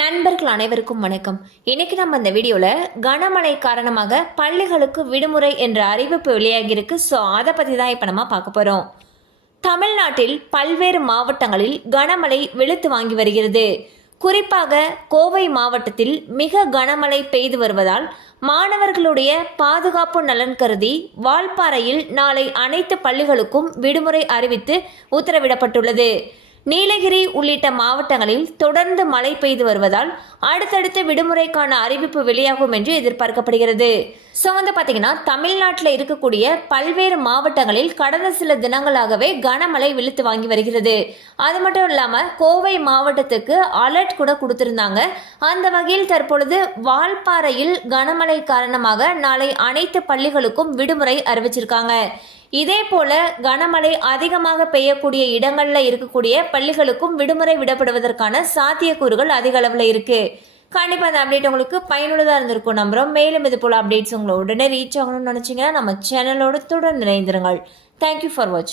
நண்பர்கள் அனைவருக்கும் வணக்கம். இன்னைக்கு நம்ம இந்த வீடியோவில் கனமழை காரணமாக பள்ளிகளுக்கு விடுமுறை என்ற அறிவிப்பு வெளியாகியிருக்கு. ஸோ அதை பற்றி தான் இப்போ நம்ம பார்க்க போகிறோம் தமிழ்நாட்டில் பல்வேறு மாவட்டங்களில் கனமழை வெளுத்து வாங்கி வருகிறது. குறிப்பாக கோவை மாவட்டத்தில் மிக கனமழை பெய்து வருவதால் மாணவர்களுடைய பாதுகாப்பு நலன் கருதி வால்பாறையில் நாளை அனைத்து பள்ளிகளுக்கும் விடுமுறை அறிவித்து உத்தரவிடப்பட்டுள்ளது. நீலகிரி உள்ளிட்ட மாவட்டங்களில் தொடர்ந்து மழை பெய்து வருவதால் அடுத்தடுத்த விடுமுறைக்கான அறிவிப்பு வெளியாகும் என்று எதிர்பார்க்கப்படுகிறது. ஸோ வந்து பார்த்தீங்கன்னா தமிழ்நாட்டில் இருக்கக்கூடிய பல்வேறு மாவட்டங்களில் கடந்த சில தினங்களாகவே கனமழை விழுத்து வாங்கி வருகிறது. அது மட்டும் இல்லாமல் கோவை மாவட்டத்துக்கு அலர்ட் கூட கொடுத்திருந்தாங்க. அந்த வகையில் தற்பொழுது வால்பாறையில் கனமழை காரணமாக நாளை அனைத்து பள்ளிகளுக்கும் விடுமுறை அறிவிச்சிருக்காங்க. இதே போல கனமழை அதிகமாக பெய்யக்கூடிய இடங்கள்ல இருக்கக்கூடிய பள்ளிகளுக்கும் விடுமுறை விடப்படுவதற்கான சாத்தியக்கூறுகள் அதிக அளவில் இருக்கு. கண்டிப்பா அந்த அப்டேட் உங்களுக்கு பயனுள்ளதா இருந்திருக்கும் நம்புறோம். மேலும் இது போல அப்டேட்ஸ் உங்களை உடனே ரீச் ஆகணும்னு நினைச்சீங்கன்னா நம்ம சேனலோட தொடர்ந்து இணைந்திருங்கள். தேங்க்யூ ஃபார் வாட்சிங்